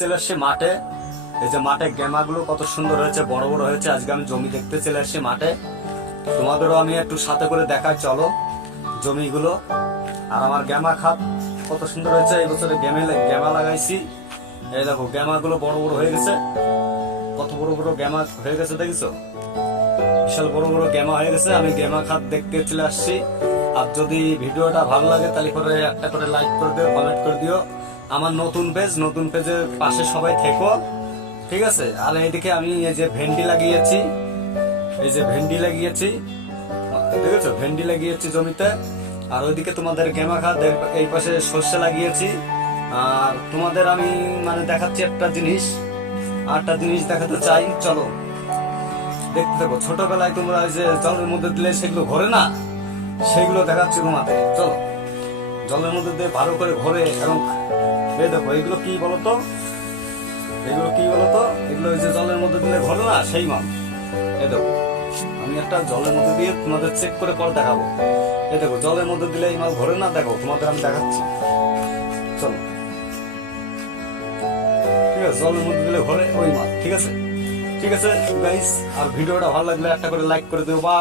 চলে আসছে মাঠে। এই যে মাঠে গেমাগুলো কত সুন্দর হয়েছে, বড় বড় হয়েছে। আজকে আমি জমি দেখতে চলে আসছি মাঠে। তোমাদেরও আমি একটু সাথে করে দেখাই, চলো জমিগুলো। আর আমার গেমা খাত কত সুন্দর হয়েছে। এই বছরে গেমা লাগাইছি। এই দেখো গেমাগুলো বড় বড় হয়ে গেছে, কত বড় বড় গেমা হয়ে গেছে দেখছো, বিশাল বড় বড় গেমা হয়ে গেছে। আমি গেমা খাত দেখতে চলে আসছি। আর যদি ভিডিওটা ভালো লাগে তাহলে করে একটা করে লাইক করে দিও, কমেন্ট করে দিও। আমার নতুন পেজের পাশে সবাই থেকো, ঠিক আছে। আর এইদিকে আমি এই যে ভেন্ডি লাগিয়েছি, এই যে ভেন্ডি লাগিয়েছি, দেখেছো ভেন্ডি লাগিয়েছি জমিতে। আর ওইদিকে তোমাদের গেমা খাত, এই পাশে সর্ষে লাগিয়েছি। আর তোমাদের আমি মানে দেখাচ্ছি একটা জিনিস, আরেকটা জিনিস দেখাতে চাই, চলো দেখতে থাকো। ছোটবেলায় তোমরা ওই যে জলের মধ্যে দিলে সেগুলো ঘরে না, সেগুলো দেখাচ্ছি তোমাদের, চলো। জলের মধ্যে দিয়ে ভালো করে ঘরে। এবং এই দেখো এগুলো কি বলতো, এগুলো কি বলতো, এগুলো ওই যে জলের মধ্যে দিলে ঘরে না, সেই মাল। এই দেখো আমি একটা জলের মধ্যে দিয়ে তোমাদের চেক করে পরে দেখাবো। এই দেখো জলের মধ্যে দিলে এই মাল ঘরে না, দেখো তোমাদের আমি দেখাচ্ছি, চলো। ঠিক আছে, জলের মধ্যে দিলে ঘরে ওই মাল, ঠিক আছে। ঠিক আছে গাইস, আর ভিডিওটা ভালো লাগলে একটা করে লাইক করে দিও বা